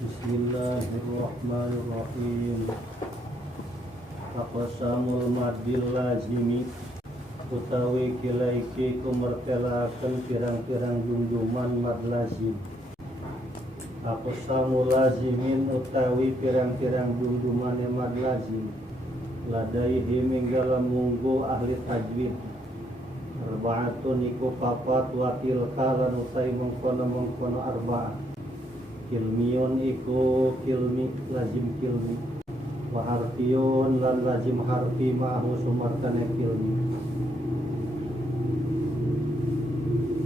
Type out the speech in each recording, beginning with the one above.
Bismillahirrahmanirrahim. Aqsamul madil lazimi utawi kilaiki kumertelakan pirang-pirang junjuman mad lazim. Aqsamul lazimin utawi pirang-pirang junjuman mad lazim. Ladaihi minggalam munggu ahli tajwid. Arba'atun iku papat wa tilka lan utai mengkono arba'ah. Kilmiyun iku kilmi lazim kilmi. Wa harfiyun lan lazim harfi ma'ahu sumartane kilmi.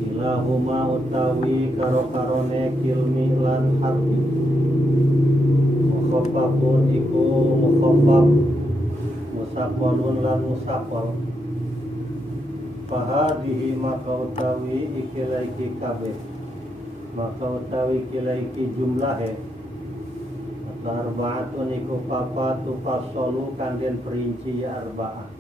Ilahuma utawi karo-karone kilmi lan harfi. Mukhaffafun iku mukhaffaf. Musaqalun lan musaqal. Fahadihi maka utawi ikilaiki kabeh. Maka utawi kilaiki jumlahe atau arba'atun iku papat tufassolu kanden perinci ya arba'ah.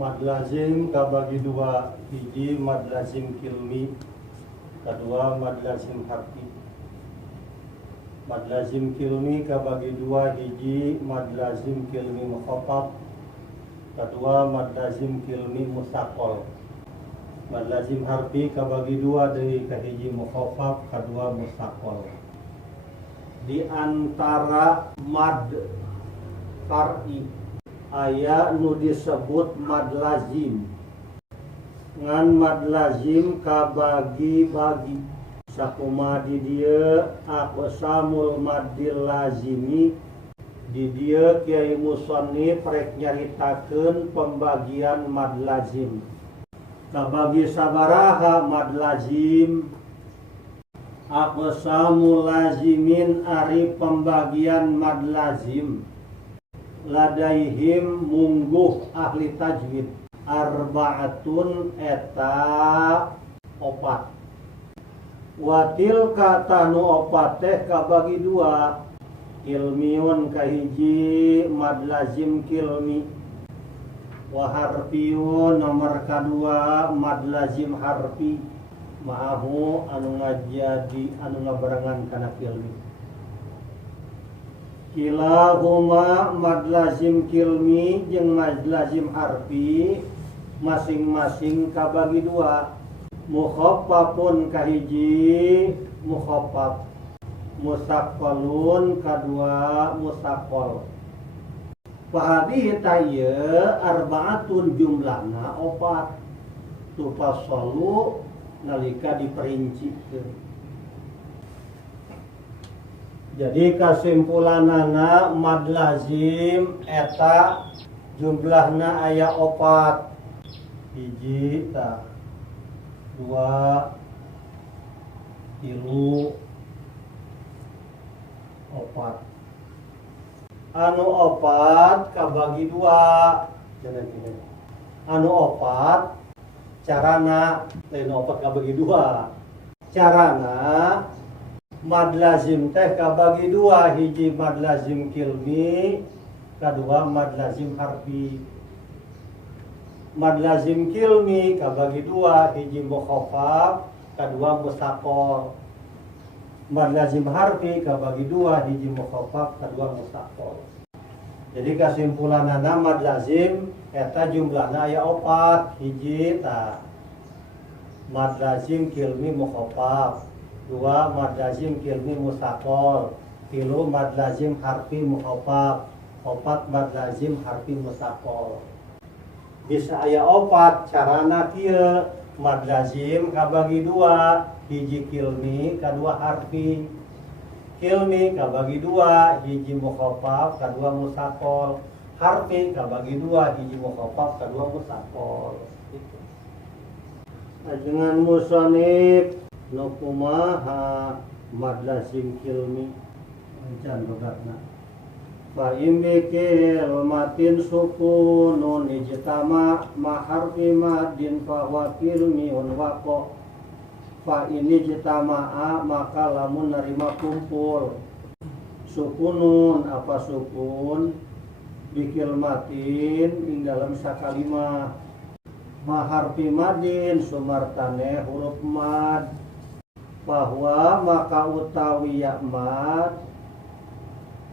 Mad lazim kabagi dua, hiji mad lazim kilmi, kedua mad lazim harfi. Mad lazim kilmi kabagi dua, hiji mad lazim kilmi mukhaffaf, kedua mad lazim kilmi musaqal. Mad lazim harfi kabagi dua, dari kahiji mukhaffaf, kedua musaqal. Di antara mad far'i aya nu disebut mad lazim. Ngan mad lazim kabagi-bagi. Sakuma di dia aqsamul madil lazimi. Di dia Kiai Musannif rek nyaritakeun pembagian mad lazim. Kabagi sabaraha mad lazim? Aqsamul lazimin ari pembagian mad lazim. Ladaihim mungguh ahli tajwid. Arba'atun eta opat. Watil kata nu opat teh kabagi dua. Kilmiyun kahiji mad lazim kilmi. Wa harfiyun nomor kedua mad lazim harfi. Ma'ahu anu ngajadi anu ngabarengan kana kilmi. Kilahuma mad lazim kilmi jeung mad lazim harfi masing-masing kabagi dua. Mukhaffafun kahiji mukhaffaf. Musaqalun kadua musaqal. Fahadhi tayya arba'atun jumlahna opat. Tufassalu nalika diperincikeun. Jadi kesimpulanana mad lazim eta jumlahna aya opat. Hiji ta, dua, tilu, opat. Anu opat kabagi dua. Anu opat carana lain opat kabagi dua. Carana mad lazim teh kabagi dua, hiji mad lazim kilmi, kedua mad lazim harfi. Mad lazim kilmi kabagi dua, hiji mukhaffaf, kedua musaqal. Mad lazim harfi kabagi dua, hiji mukhaffaf, kedua musaqal. Jadi kesimpulanana mad lazim eta jumlahna aya opat, hiji ta mad lazim kilmi mukhaffaf, dua mad lazim kilmi musaqal, tilu mad lazim harfi mukhaffaf, opat mad lazim harfi musaqal. Bisa aya opat carana kieu. Mad lazim kabagi dua, hiji kilmi, kedua harfi. Kilmi kabagi dua, hiji mukhaffaf, kedua musaqal. Harfi kabagi dua, hiji mukhaffaf, kedua musaqal. Ajengan musannif nu kumaha mad lazim kilmi can logatna. Fa imikil matin sukunun ijtama ma harfi madin fa wa kilmiun waqo. Fa ini jtama'a maka lamun nerima kumpul. Sukunun apa sukun bikil matin ing dalam sakalimah. maharfi madin sumartane huruf mad, bahwa maka utawi ya mad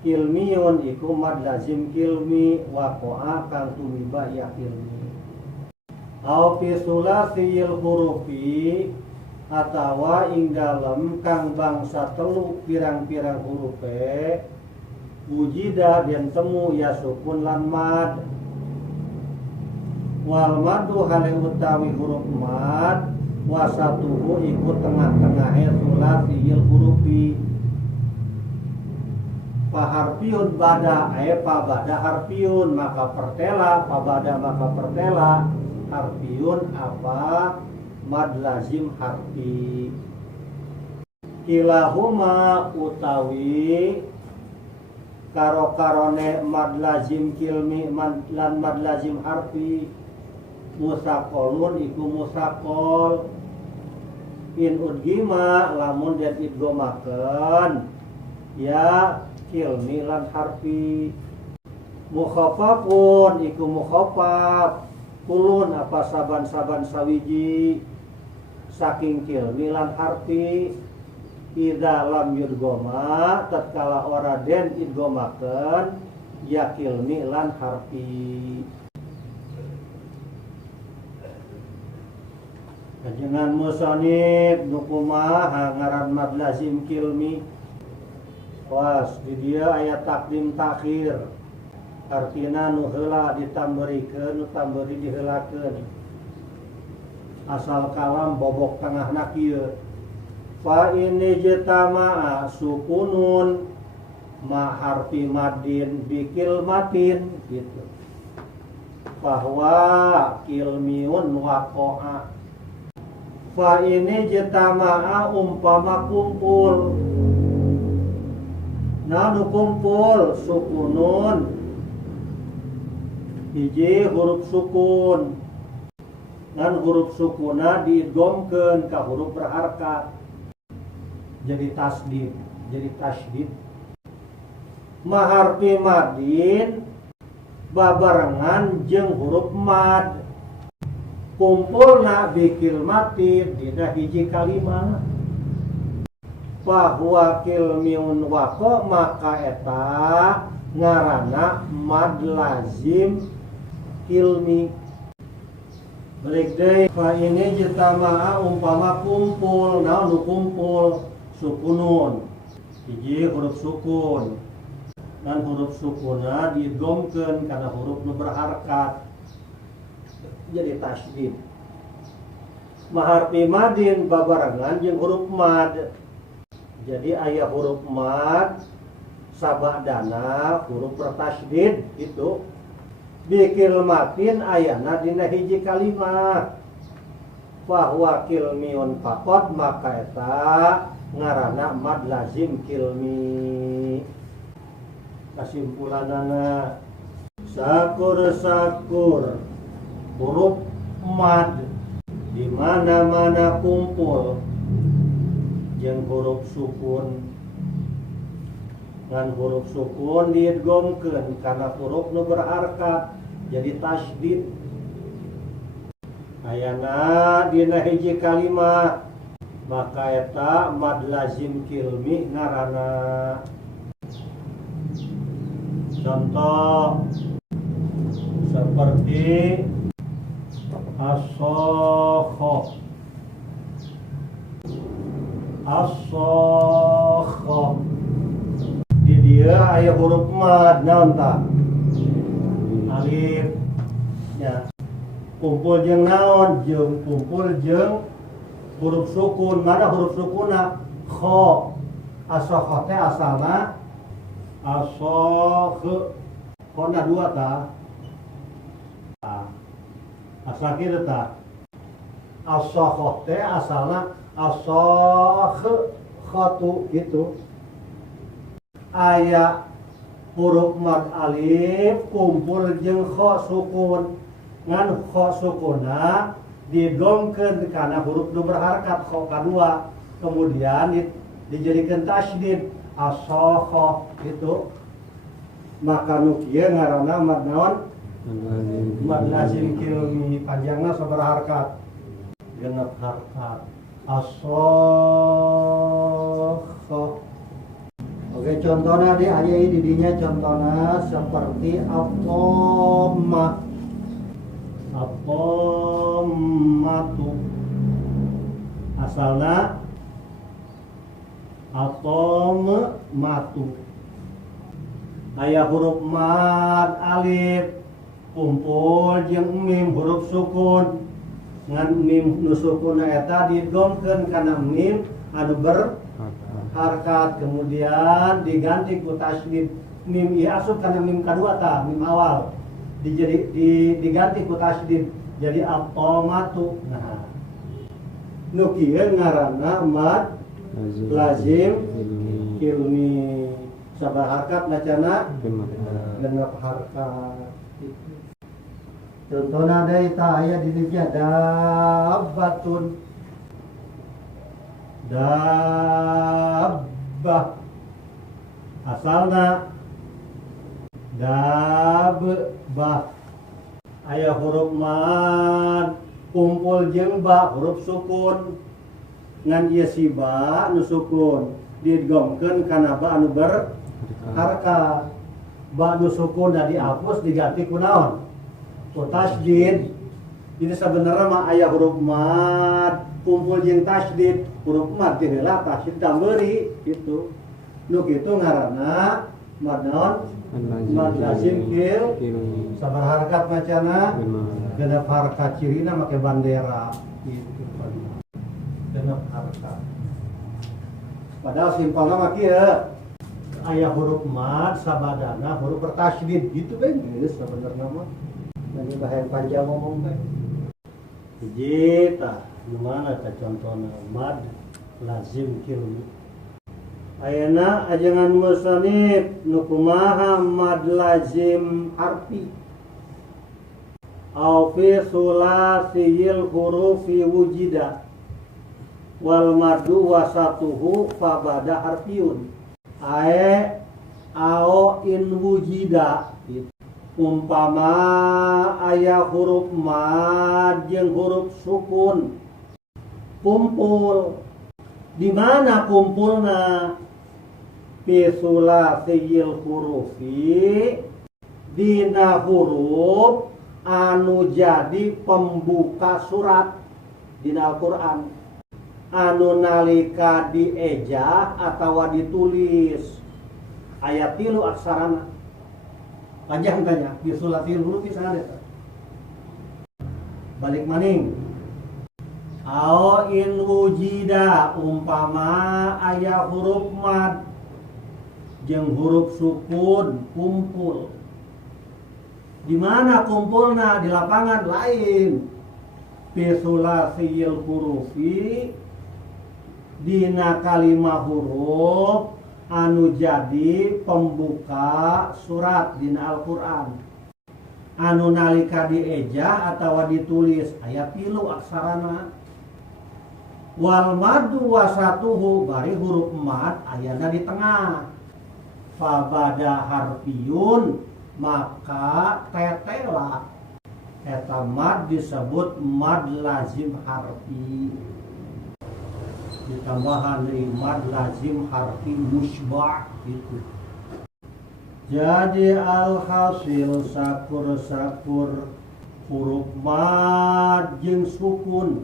kilmiyun iku mad lazim kilmi waqa'a kang tumiba ya kilmi au fi sulasiyil hurufi atawa ing dalem kang bangsa telu pirang-pirang hurufe wujida den temu ya sukun lan mad wal madu hale utawi huruf mad wasatuhu iku tengah-tengahe sulasiyil hurufi paharfiun bada pabada harfiun maka pertela pabada maka pertela harfiun apa mad lazim harfi kilahuma utawi karo-karone mad lazim kilmi lan mad lazim harfi musaqolun iku musaqol in udgima lamun den idgomaken ya kilmi lan harfi mukhafafun iku mukhafaf kulun apa saban-saban sawiji saking kilmi lan harfi idza lam yudgoma tatkala ora den idgomaken ya kilmi lan harfi. Kajengan musonib nukumaha ngaran mad lazim kilmi was di dia ayat takdim takhir artina nu heula ditamberikeun nu tamberi diheulakeun asal kalam bobok tengahna kieu fa ini jatama'a sukunun ma harfi madin bikil matin gitu bahwa kilmiun waqa'a fa ini jatama'a umpama kumpul nanu kumpul sukunun hiji huruf sukun dan huruf sukuna diidgomkeun ka huruf berharkat jadi tasdid jadi tasdid maharfi madin babarengan jeung huruf mad kumpulna bikil matin dina hiji kalimat bahwa kilmiun waqo maka eta ngaranna mad lazim kilmi balik deui fa ini jatama'a umpama kumpul naon nu kumpul sukunun hiji huruf sukun dan huruf sukunna diidgomkeun kana huruf nu berharkat jadi tasydid maharfi madin babarengan jeung huruf mad jadi aya huruf mad sabadana huruf bertasydid itu bikil matin ayana dina hiji kalimat bahwa kilmiun faqat maka eta ngaranna mad lazim kilmi. Kasimpulanana sakur-sakur huruf mad di mana-mana kumpul jeung huruf sukun ngan huruf sukun diidgomkeun karena huruf nu berharkat jadi tasydid ayana dina hiji kalimat maka eta mad lazim kilmi ngaranna. Contoh seperti as-sokho di dia aya huruf mad naon tah alif ya kumpul jeung naon jeung kumpul jeung huruf sukun mana huruf sukunna kho as-sokho teh asalna asokh kona dua ta asal kita ta asokh teh asalna asokh khatu gitu aya huruf mad alif kumpul jeung kha sukun ngan kha sukuna didongkeun kana huruf nu berharkat kha kadua kemudian dijadikan tasydid asokh itu maka nu kieu ngaranna mad naon mad lazim kilmi panjangna sabaraha harkat genep harkat as-sakhah. Oke, contohnya di ayat ini didinya contohnya seperti atomatu asalna atomatu aya huruf mad alif kumpul jeung mim huruf sukun ngan mim nu sukun eta digomkeun kana mim anu berharkat kemudian diganti ku tasydid mim ieu asup kana mim kadua tah mim awal diganti ku tasydid jadi atomatu. Nah nu kieu ngaranna mad lazim kilmi sabaraha harkat bacana genep harkat. Contohna deui tah aya di dieu dabbatun dabbah asalna dabbah aya huruf mad kumpul jeung ba huruf sukun ngan ieu si ba nu sukun digomkeun kana ba anu berharkat. Ba nu sukun da dihapus diganti ku naon? Ku tasydid. Jadi sebenarnya mah aya huruf mad kumpul jeung tasydid, huruf mad teh heula tasydid tamberi gitu. Nu kitu ngaranna mad naon? Mad lazim kil sabaraha harkat macana genep harkat cirina make bandera gitu. Genep harkat. Padahal simpelna mah kieu aya huruf mad sabadana huruf bertasydid gitu kan geus sabenerna mah. Nanti bahaya panjang ngomong teh. Hiji tah nu mana tah contohna mad lazim kilmi. Ayeuna ajengan musannif nu kumaha mad lazim harfi. Au fi sulasiyil hurufi wujida wal madu wasatuhu fabada harfiun. Ae ao in wujida umpama aya huruf mad jeung huruf sukun kumpul. Di mana kumpulna? Fi sulasiyil hurufi dina huruf anu jadi pembuka surat dina Al-Qur'an anu nalika diejah atawa ditulis ayat 3 aksarana. Panjang tanya di sulatil huruf sana eta. Balik maning. Ao in wujida umpama aya huruf mad jeung huruf sukun kumpul. Di mana kumpulna? Di lapangan lain. Fi sulasiyil hurufi dina kalimah huruf anu jadi pembuka surat dina Al-Qur'an anu nalika diejah atawa ditulis aya 3 aksarana. Wal madu wasatuhu bari huruf mad ayana di tengah. Fabada harfiyun maka tetela eta mad disebut mad lazim harfi. Ditambahan dari mad lazim harfi musbah itu. Jadi alhasil sakur-sakur huruf mad jeung sukun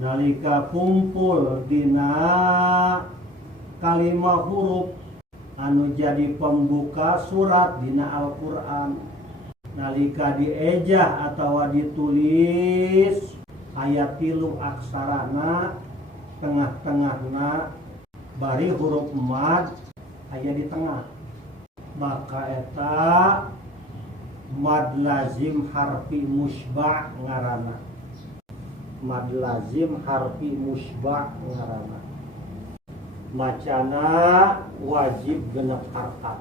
nalika kumpul dina kalimah huruf anu jadi pembuka surat dina Al-Qur'an nalika diejah atawa ditulis ayat 3 aksarana tengah-tengahna bari huruf mad aya di tengah, maka eta mad lazim harfi musbah ngaranna. Mad lazim harfi musbah ngaranna. Macana wajib genep harkat.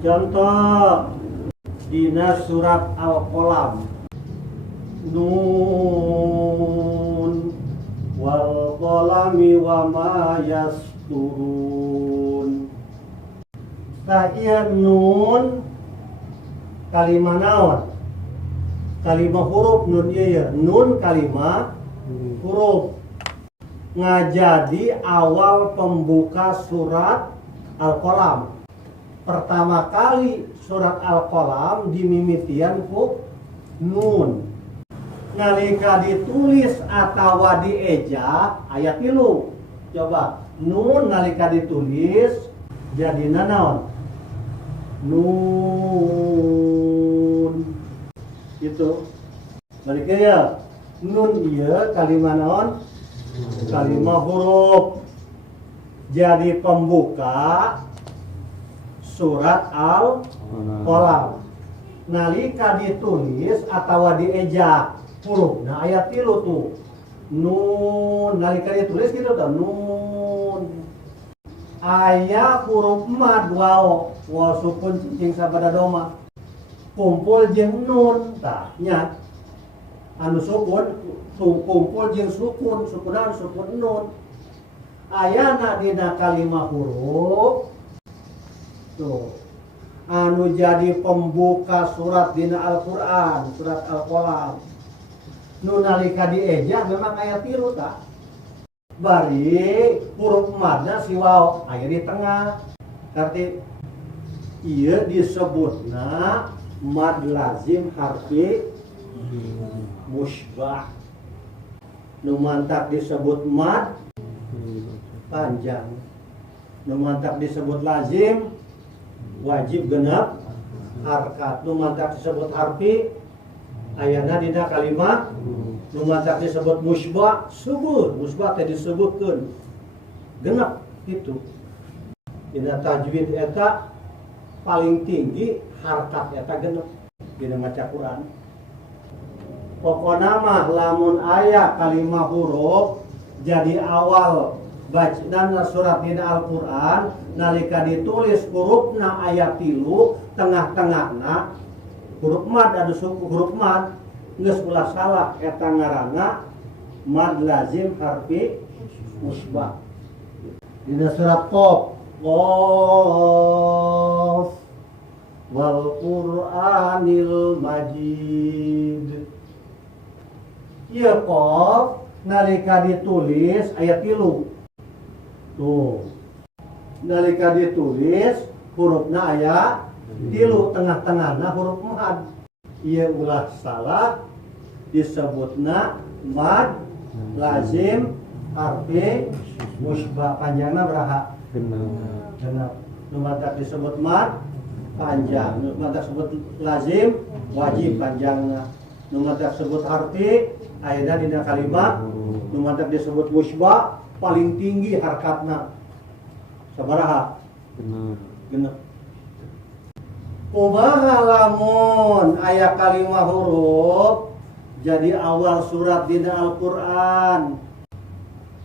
Contoh dina surat Al-Qalam, nun wal qalami wa ma yasturun. Tah ieu nun kalimah naon? Kalimah huruf nun ieu. Nun kalimah huruf. Ngajadi awal pembuka surat Al-Qalam. Pertama kali surat Al-Qalam dimimitian ku nun. Nalika ditulis atawa dieja ayat 3. Coba nun nalika ditulis jadi naon? Nun. Gitu. Balik ya. Nun ieu kalimah naon? Kalimah huruf. Jadi pembuka surat Al-Qalam. Nalika ditulis atawa dieja huruf. Nah ayat 3 tuh. Nun nalika ditulis gitu tuh nun. Aya huruf mad waw sukun cicing sabada doma kumpul jeung nun tah nya anu sukun kumpul jeung sukunan sukun nun ayana dina kalimah huruf tuh anu jadi pembuka surat dina Al-Qur'an surat Al-Qalam nu nalika dieja memang ayat 3 tah bari huruf madna si waw aya di tengah arti ieu disebutna mad lazim harfi musybah nu mantap disebut mad panjang nu mantap disebut lazim wajib genep harkat nu mantap disebut harfi ayana dina kalimat nu mantap disebut musybah subur musybah teh disebutkeun genep itu dina tajwid eta paling tinggi harkat eta genep dina maca Quran pokona mah lamun aya kalimah huruf jadi awal bacaan surat dina Al-Qur'an nalika ditulis hurufna ayat 3 tengah-tengahna huruf mad ada suku huruf mad geus ulah salah eta ngaranna mad lazim harfi musybah dina surat Qaf wal Qur'anil Majid ieu Qaf nalika ditulis ayat 3 tuh nalika ditulis hurufna aya 3 tengah-tengahna huruf mad ieu ulah salah disebutna mad lazim harfi musybah panjangna baraha genep nu mantap disebut mad panjang nu mantap disebut lazim wajib panjangna nu mantap disebut harfi ayeuna dina kalimat nu mantap disebut musybah paling tinggi harkatna sabaraha genep kumaha lamun aya kalimah huruf jadi awal surat dina Al-Qur'an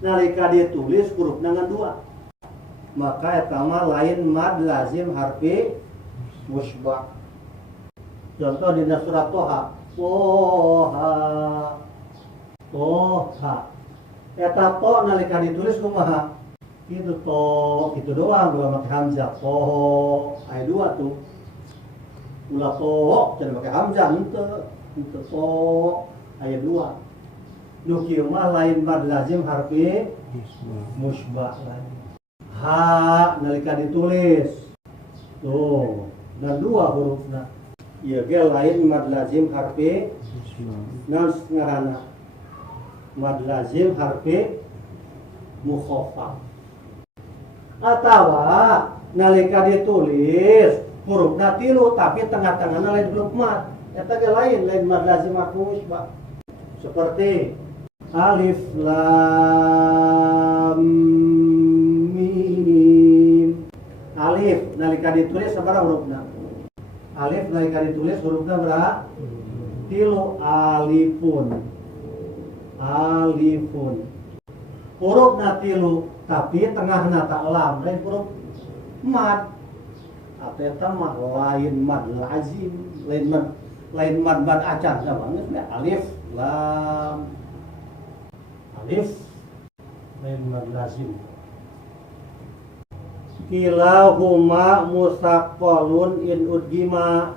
nalika ditulis hurufna ngan 2 maka eta mah lain mad lazim harfi musybah contoh dina surat Toha eta to nalika ditulis kumaha itu to itu doang dua make hamzah to aya 2 tuh ulah to jangan pakai hamzah henteu to aya 2 nu kieu mah lain mad lazim harfi musybah lain ha nalika ditulis tuh dan 2 hurufna ieu ge lain mad lazim harfi naon ngaranna mad lazim harfi mukhaffaf atawa nalika ditulis hurufna 3 tapi tengah-tengahna lain huruf mad eta ge lain mad lazim harfi musybah seperti alif lam mim alif nalika ditulis sabaraha hurufna alif nalika ditulis hurufna berapa 3 alifun hurufna 3 tapi tengahna ta lam lain huruf mad eta mah lain mad lazim lain mad acan banget alif lam alif lain mad lazim kilahuma musaqqalun in udgima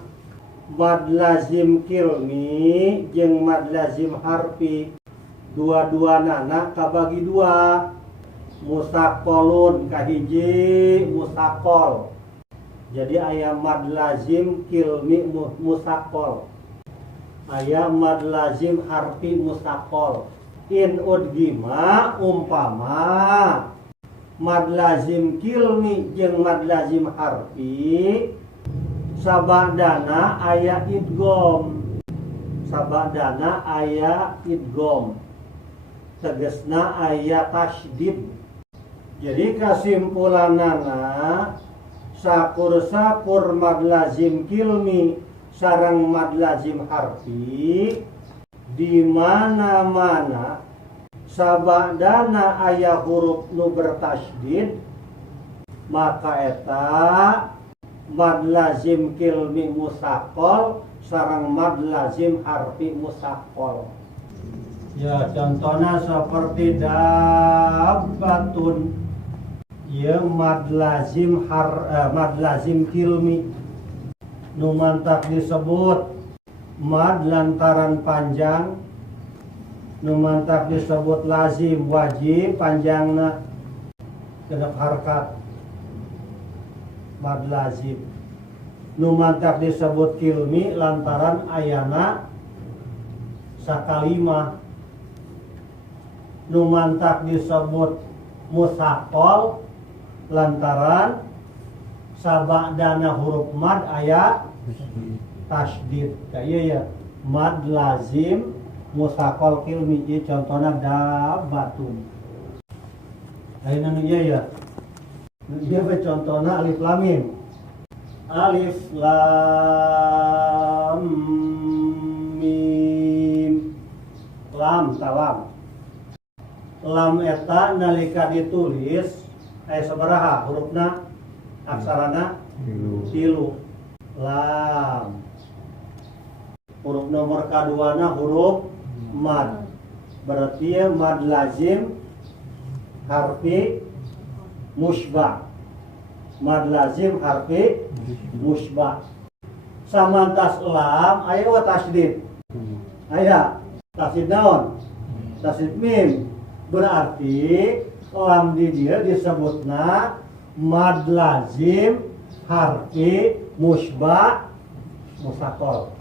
mad lazim kilmi jeung mad lazim harfi dua-dua nana kabagi dua. Musakolun kahiji musakol. Jadi aya mad lazim kilmi musakol, aya mad lazim harfi musakol. In udgima umpama mad lazim kilmi jeung mad lazim harfi sabadana aya idgham, sabadana aya idgham, tegesna aya tasydid. Jadi kesimpulanana sakur-sakur mad lazim kilmi sareng mad lazim harfi di mana-mana sabadana aya huruf nu bertasydid maka eta mad lazim kilmi musakol sareng mad lazim harfi musakol. Ya contohnya seperti dabbatun, ya mad lazim mad lazim kilmi nu mantak disebut mad lantaran panjang, nu mantak disebut lazim wajib panjangna genep harkat mad lazim. Nu mantak disebut kilmi lantaran ayana sakalimah. Nu mantak disebut musakol lantaran sabadana huruf mad aya tasydid. Kaya ya mad lazim musakol kilmi. Jadi contohnya dabbatun. Ayeuna nu ieu ya. Nu ieu we contohna alif lam mim. Alif lam mim. Lam talam. Lam eta nalika ditulis sabaraha hurufna aksarana 3. Lam. Huruf nomor kaduana huruf mad. Berarti ya mad lazim harfi musbah. Mad lazim harfi musbah. Samantas lam aya wa tasydid. Aya tasydid naon? Tasydid mim. Berarti lam di dia disebutna mad lazim harfi musbah musakol.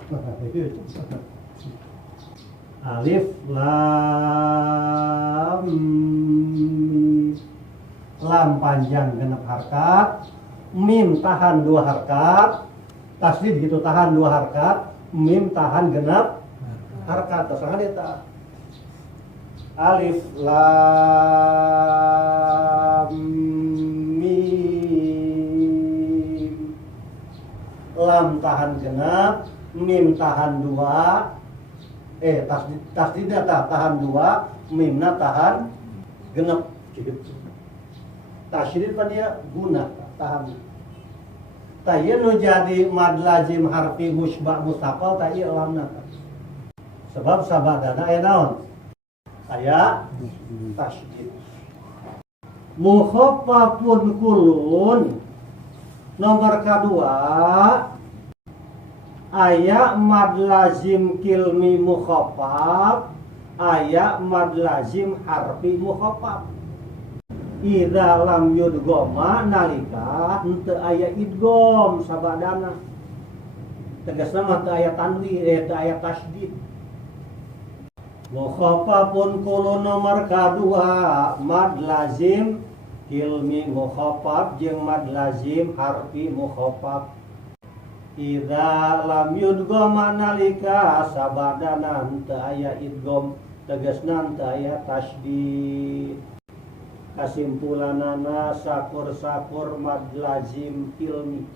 Alif lam mim. Lam panjang genep harkat, mim tahan 2 harkat, tasydid gitu tahan 2 harkat, mim tahan genep harkat. Tersangan eta. Alif lam mim. Lam tahan genep, mim tahan 2. Tasydid tahan 2, mimna tahan genep. Tasydid pan dia guna tahan. Ta ieu nu jadi mad lazim harfi musbah musakol ta ieu lamna. Sebab sabadana aya naon? Aya tasydid. Mukhaffafun kulun nomor kedua aya mad lazim kilmi mukhaffaf, aya mad lazim harfi mukhaffaf. Idza lam yudghama nalika henteu aya idgham sabadana. Tegasna mah teu aya tanwin, teu aya tasydid. Mukhaffafun kulun nomor kedua mad lazim kilmi mukhaffaf jeung mad lazim harfi mukhaffaf. Idza lam yudghama nalika sabadana henteu aya idgham, tegasna henteu aya tasydid. Kasimpulanana sakur-sakur mad lazim kilmi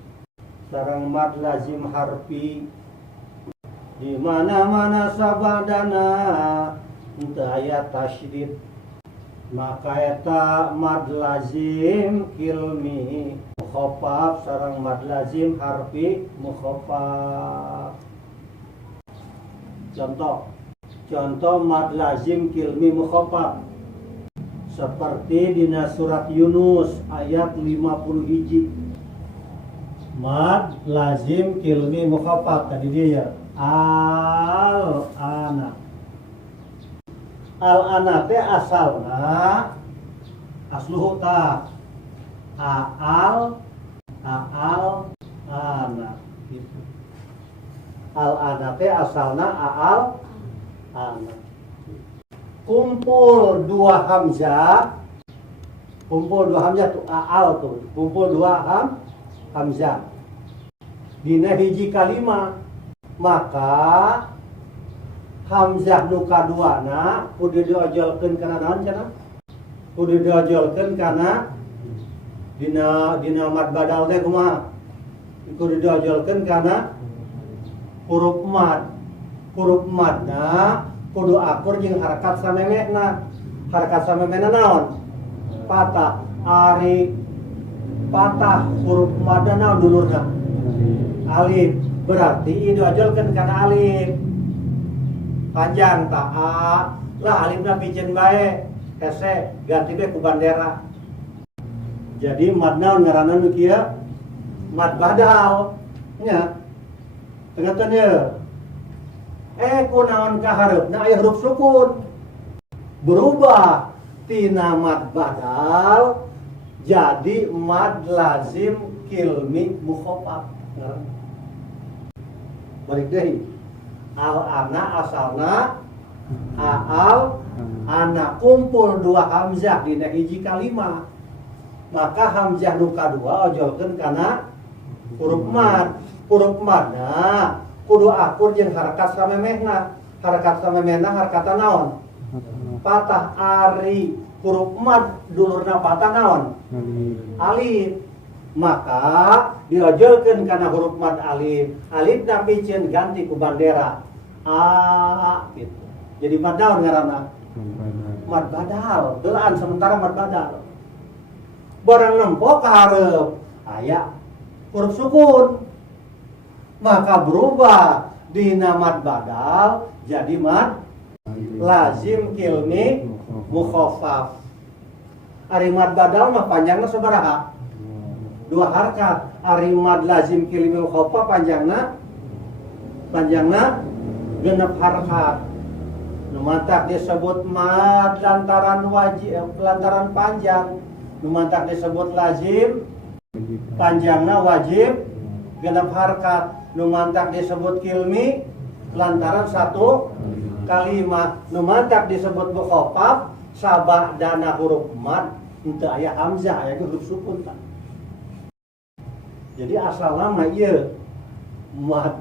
sareng mad lazim harfi di mana-mana sabadana henteu aya tasydid maka eta mad lazim kilmi mukhaffaf sareng mad lazim harfi mukhaffaf. Contoh mad lazim kilmi mukhaffaf seperti dina surat Yunus ayat 51. Mad lazim kilmi mukhaffaf tadi dia ya. Al-ana. Al-ana teh asalna asluhu ta ana gitu. Al-ana teh asalna ana. Kumpul dua hamzah tuh tuh. Kumpul dua hamzah. Dina hiji kalimah maka hamzah nu kaduana kudu diojolkeun kana naon cenah? Kudu diojolkeun kana dina mad badal teh kumaha? Kudu diojolkeun kana huruf mad. Huruf madna kudu akur jeung harakat samemehna. Harakat samemehna naon? Patah. Ari patah huruf madna naon dulurna? Alif. Berarti diojolkeun kana alif. Panjang ta a lah alifna pikeun bae hese ganti bae ku bandera. Jadi mad naon ngaranna nu kieu? Mad badal nya. Tengakeun ye. Kunaon ka hareupna aya huruf sukun. Berubah tina mad badal jadi mad lazim kilmi mukhaffaf. Balik deui. Al-ana asalna ana kumpul dua hamzah dina hiji kalimah. Maka hamzah nu kadua ojolkeun kana huruf mad. Huruf madna kudu akur jeung harakat samemehna. Harakat samemehna harakatan naon? Patah. Ari huruf mad dulurna patah naon? Alif. Maka diojolkeun kana huruf mad alif. Alifna pikeun ganti ku bandera a gitu. Jadi mad naon ngaranna? Mad badal. Deulan sementara mad badal. Barang nempo ka hareup aya huruf sukun. Maka berubah dina mad badal jadi mad lazim kilmi mukhaffaf. Ari mad badal mah panjangna sabaraha? 2 harakat. Ari mad lazim kilmi mukhaffaf panjangna 6 harakat. Nu mantak disebut mad lantaran panjang. Nu mantak disebut lazim panjangna wajib 6 harakat. Nu mantak disebut kilmi lantaran 1 kalimah. Nu mantak disebut mukhaffaf sabah dana huruf mad henteu aya hamzah aya huruf sukun ta. Jadi asalna mah ieu mad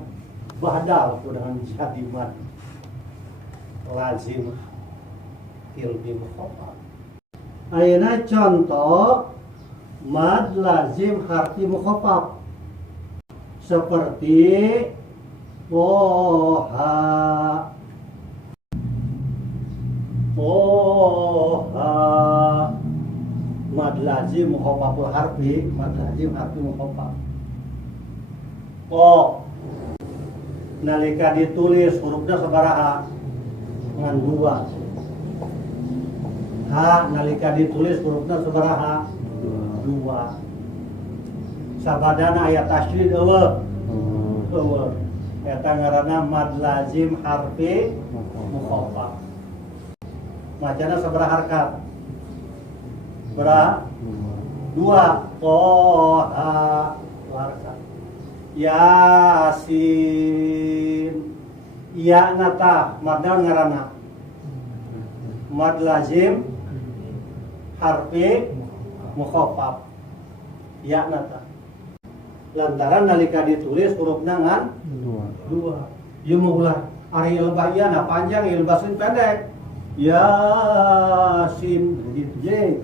badal kudu jadi mad lazim kilmi mukhaffaf. Ayeuna contoh mad lazim harfi mukhaffaf seperti poha mad lazim mukhaffaful harfi. Mad lazim harfi mukhaffaf. Nalika ditulis hurufna sabaraha? Ngan 2. Nalika ditulis hurufna sabaraha? 2. Sabadana aya tasydid eueuh. Eta ngaranna mad lazim harfi mukhaffaf. Macana sabaraha harakat? 2. Toha harakat. Yasin. Ya nata mad naon ngaranna? Mad lazim harfi mukhaffaf. Ya nata. Lantaran nalika ditulis hurufna ngan 2. Ieu mah ulah ari lebah ieu na panjang, ieu lebah pendek. Yasin gitu je.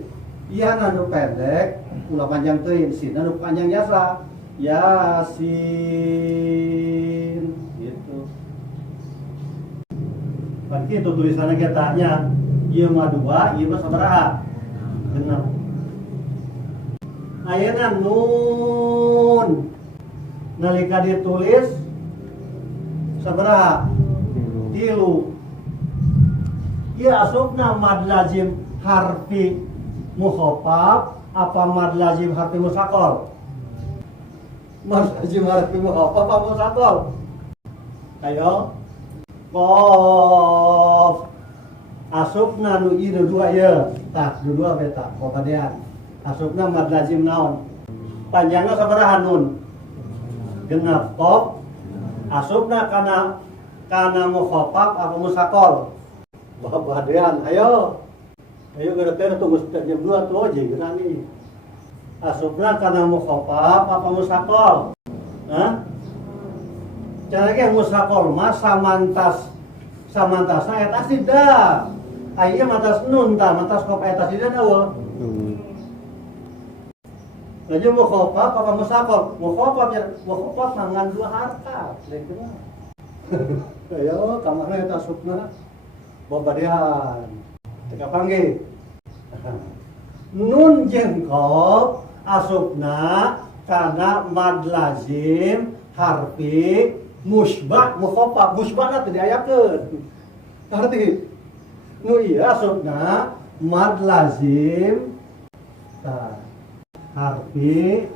Iya nu pendek ulah panjang teuing, sin nu panjang jasa. Yasin gitu. Kan kitu tulisanna kita nya ieu mah 2, ieu mah sabaraha? 6. Ayeuna nun nalika ditulis sabaraha? 3. Ieu asupna mad lazim harfi mukhaffaf apa mad lazim harfi musaqqal? Mad lazim harfi mukhafaf apa musaqal? Ayo. Qaf. Asupna nu ieu dua ya. Tah, dua beta kopadean. Asupna mad lazim naon? Panjangna sabaraha nun? Genep. Qaf. Asupna kana mukhafaf apa musaqal? Babadean, ayo. Ayo gara-gara tunggu jam 2 tuh aja gerani. Asupna kana mukhafaf apa musaqal? Hah? Caranya musaqal mah samantasna eta sida. Aya matas nun ta, matas qaf eta sida nawa. Lagi mukhafaf apa musaqal? Mukhafaf ya, mukhafaf mangan dua harkat. Ayo kamana eta asupna? Babadean. Teka panggil. Nun jeung qaf asupna kana mad lazim harfi musbah mukhafaf. Musbahna teu diayakeun. Arti nu ieu asupna mad lazim harfi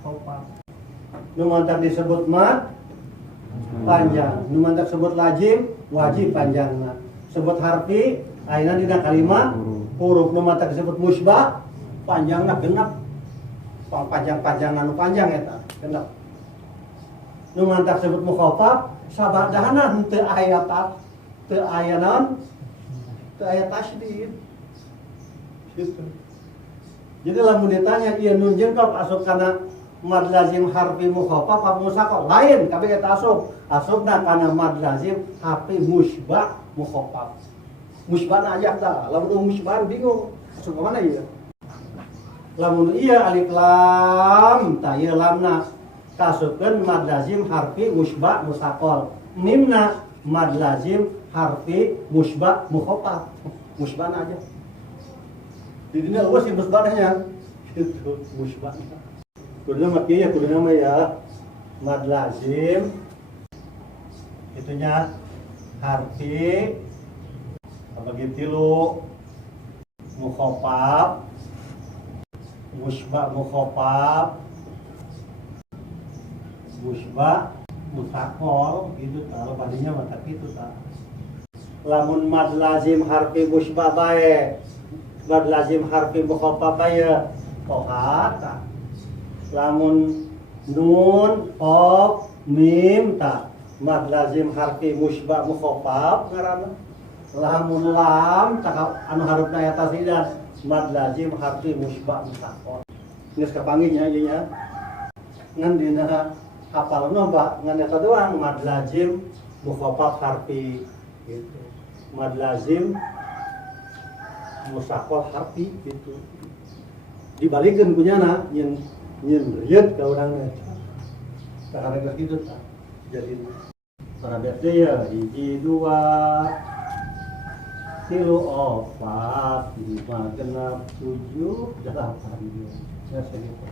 mukhafaf. Nu mantap disebut mad panjang, nu mantap sebut lazim wajib panjangna. Sebut harfi ayeuna dina kalimat huruf nu mantap disebut musbah panjangna genep. Panjang-panjangan nu panjang eta genep. Nu mantap sebut mukhafaf sabadahna teu aya teu aya naon? Teu aya tasydid. Gitu. Jadi lamun ditanya ieu nun jeung qaf asup kana mad lazim harfi mukhafaf apa musaqal? Lain kabeh eta asup. Asupna kana mad lazim harfi musbah mukhafaf. Musbahna aja tah. Lamun musbah bingung. Asup ka mana ieu? Lamun ieu alif lam tah ieu lamna kasupkeun mad lazim harfi musbah musaqal. Mimna mad lazim harfi musbah mukhafaf. Musbahna aja. Di dina eueuh si musbahnya. Itu musbahna. Kuduna mah kieu ya, kuduna mah ya mad lazim itunya harfi bagi tilu mukhafaf musbah mukhafaf musbah musaqal gitu kalau badinya mah tak kitu tah. Lamun mad lazim harfi musbah bae mad lazim harfi mukhafaf bae toha tah. Lamun nun qaf mim tah mad lazim harfi musbah mukhafaf ngaranna. Lamun lam cakap anu harupna eta sidan mad lazim harfi musbah musaqal. Geus kapanggihnya ieu nya. Ngan dina hafalna Mbak ngan eta doang mad lazim mukhafaf harfi gitu. Mad lazim musaqal harfi gitu. Dibalikeun kunyana nyen rieut ka urang teh. Sakarega kitu tah. Jadi paragraf ya 1 2 3 4 5 6 7 8 ya segitu.